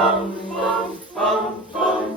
pom pom